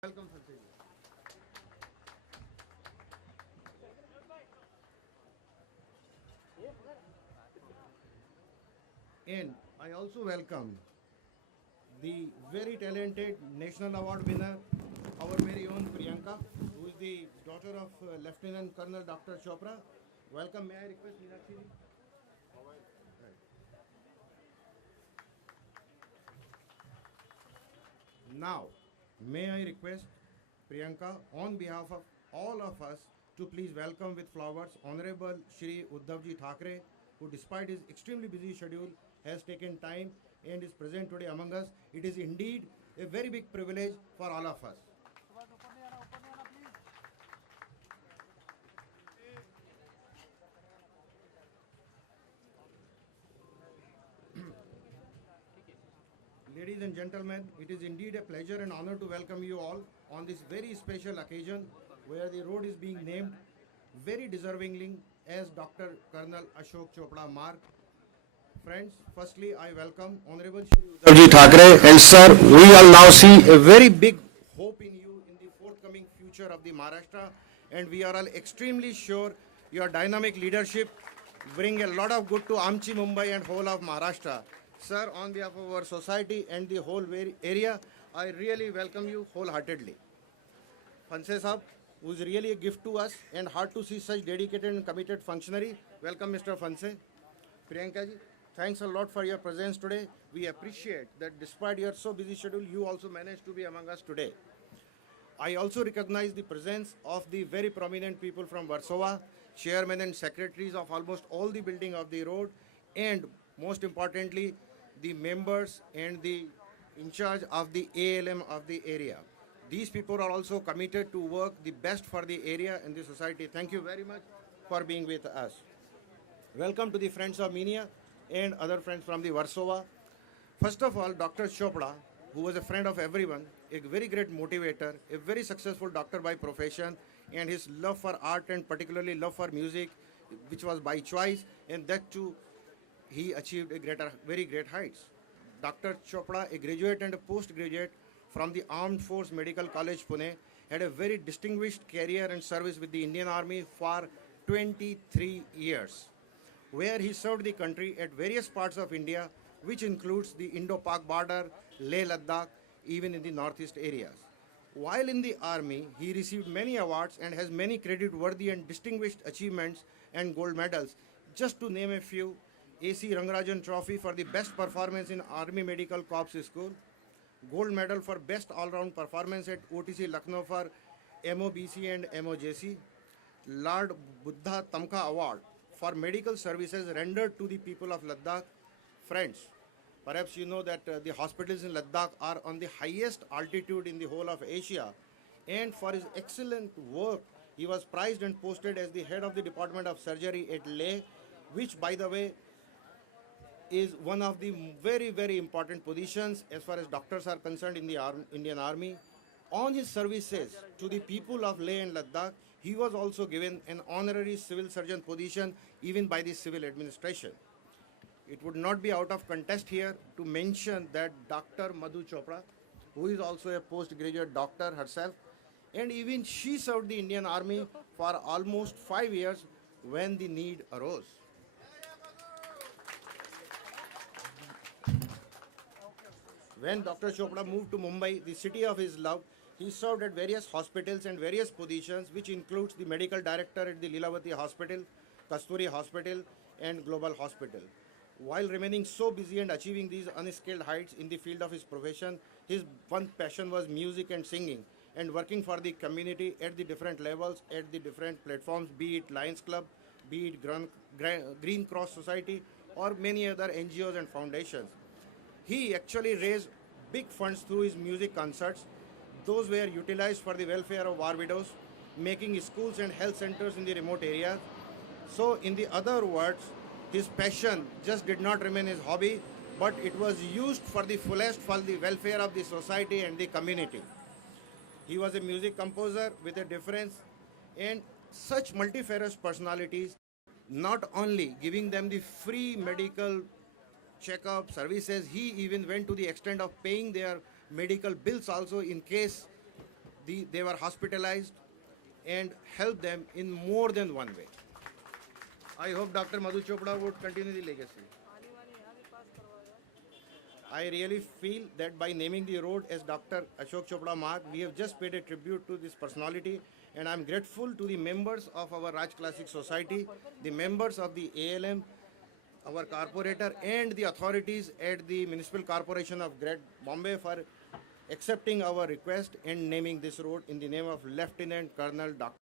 Welcome, Sanjay. And I also welcome the very talented national award winner, our very own Priyanka, who is the daughter of Lieutenant Colonel Dr. Chopra. Welcome. May I request Meenakshi ji? Now, may I request Priyanka on behalf of all of us to please welcome with flowers Honorable Shri Uddhavji Thackeray, who despite his extremely busy schedule has taken time and is present today among us. It is indeed a very big privilege for all of us. Ladies and gentlemen, it is indeed a pleasure and honor to welcome you all on this very special occasion where the road is being named very deservingly as Dr. Colonel Ashok Chopra Marg. Friends, firstly, I welcome Honorable Shri Uddhavji Thackeray, and sir, we all now see a very big hope in you in the forthcoming future of the Maharashtra, and we are all extremely sure your dynamic leadership bring a lot of good to Amchi, Mumbai and whole of Maharashtra. Sir, on behalf of our society and the whole area, I really welcome you wholeheartedly. Fanse Saab, who is really a gift to us and hard to see such dedicated and committed functionary. Welcome, Mr. Fanse. Priyanka ji, thanks a lot for your presence today. We appreciate that despite your so busy schedule, you also managed to be among us today. I also recognize the presence of the very prominent people from Warsaw, chairmen and secretaries of almost all the building of the road, and most importantly, the members and the in charge of the ALM of the area. These people are also committed to work the best for the area and the society. Thank you very much for being with us. Welcome to the friends of Minia and other friends from the Warsaw. First of all, Dr. Chopra, who was a friend of everyone, a very great motivator, a very successful doctor by profession, and his love for art and particularly love for music, which was by choice, and that too, he achieved very great heights. Dr. Chopra, a graduate and a postgraduate from the Armed Force Medical College, Pune, had a very distinguished career and service with the Indian Army for 23 years, where he served the country at various parts of India, which includes the Indo-Pak border, Leh Ladakh, even in the northeast areas. While in the army, he received many awards and has many credit-worthy and distinguished achievements and gold medals. Just to name a few, AC Rangarajan Trophy for the best performance in Army Medical Corps School, gold medal for best all-round performance at OTC Lucknow for MOBC and MOJC, Lord Buddha Tamka Award for medical services rendered to the people of Ladakh. Friends, perhaps you know that the hospitals in Ladakh are on the highest altitude in the whole of Asia, and for his excellent work, he was prized and posted as the head of the Department of Surgery at Leh, which, by the way, is one of the very, very important positions as far as doctors are concerned in the Indian Army. On his services to the people of Leh and Ladakh, he was also given an honorary civil surgeon position even by the civil administration. It would not be out of contest here to mention that Dr. Madhu Chopra, who is also a postgraduate doctor herself, and even she served the Indian Army for almost 5 years when the need arose. When Dr. Chopra moved to Mumbai, the city of his love, he served at various hospitals and various positions, which includes the medical director at the Lilavati Hospital, Kasturi Hospital, and Global Hospital. While remaining so busy and achieving these unscaled heights in the field of his profession, his one passion was music and singing, and working for the community at the different levels, at the different platforms, be it Lions Club, be it Green Cross Society, or many other NGOs and foundations. He actually raised big funds through his music concerts. Those were utilized for the welfare of war widows, making schools and health centers in the remote areas. So, in the other words, his passion just did not remain his hobby, but it was used for the fullest for the welfare of the society and the community. He was a music composer with a difference, and such multifarious personalities, not only giving them the free medical checkup services, he even went to the extent of paying their medical bills also in case they were hospitalized and helped them in more than one way. I hope Dr. Madhu Chopra would continue the legacy. I really feel that by naming the road as Dr. Ashok Chopra Marg, we have just paid a tribute to this personality, and I'm grateful to the members of our Raj Classic Society, the members of the ALM, our corporator, and the authorities at the Municipal Corporation of Great Bombay for accepting our request and naming this road in the name of Lieutenant Colonel Dr.